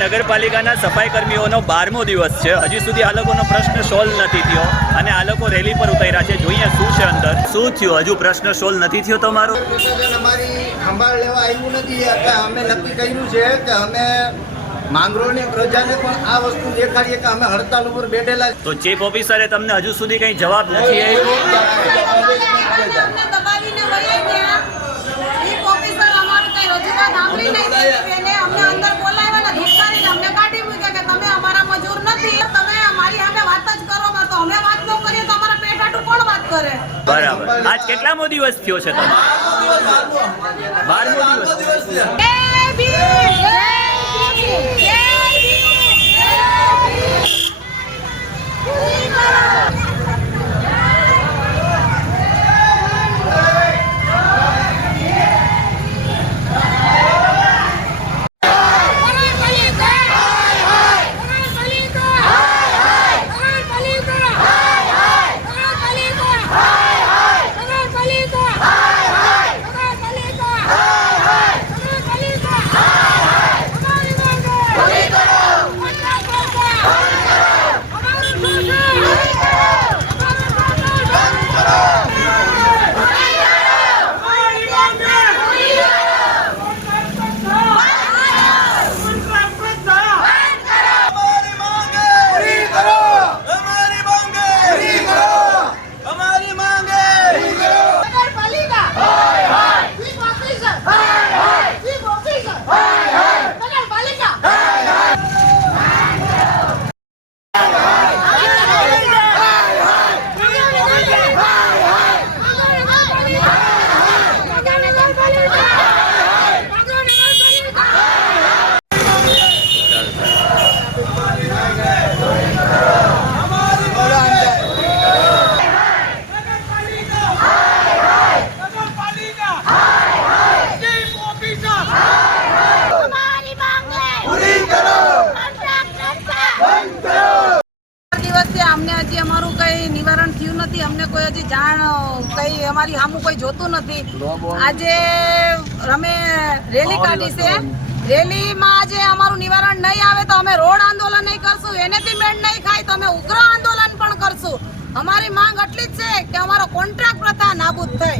નગરપાલિકાના સફાઈ કર્મીઓનો 12મો દિવસ છે। હજી સુધી આ લોકોનો પ્રશ્ન સોલ્વ નથી થયો અને આ લોકો રેલી પર ઉતર્યા છે। જોઈએ શું છે અંદર, શું થયું? હજુ પ્રશ્ન સોલ્વ નથી થયો તમારો? પ્રશાસન અમારી સંભાળ લેવા આવ્યું નથી। એટલે અમે નક્કી કર્યું છે કે અમે માંગરોળની પ્રજાને પણ આ વસ્તુ દેખાડીએ કે અમે હડતાલ ઉપર બેઠેલા। તો ચીફ ઓફિસરે તમને હજુ સુધી કંઈ જવાબ નથી આપ્યો? બરાબર, આજ કેટલામો દિવસ થયો છે તમારો? 12મો દિવસ છે। અમને હજી અમારું કઈ નિવારણ થયું નથી। અમને કોઈ હજી જાણ કઈ અમારી સામું કોઈ જોતું નથી। આજે અમે રેલી કાઢી છે। રેલીમાં આજે અમારું નિવારણ નહીં આવે તો અમે રોડ આંદોલન નહીં કરશું। એનેથી મેળ નહીં ખાય તો અમે ઉગ્ર આંદોલન પણ કરશું। અમારી માંગ એટલી જ છે કે અમારો કોન્ટ્રાક્ટ પ્રથા નાબૂદ થાય।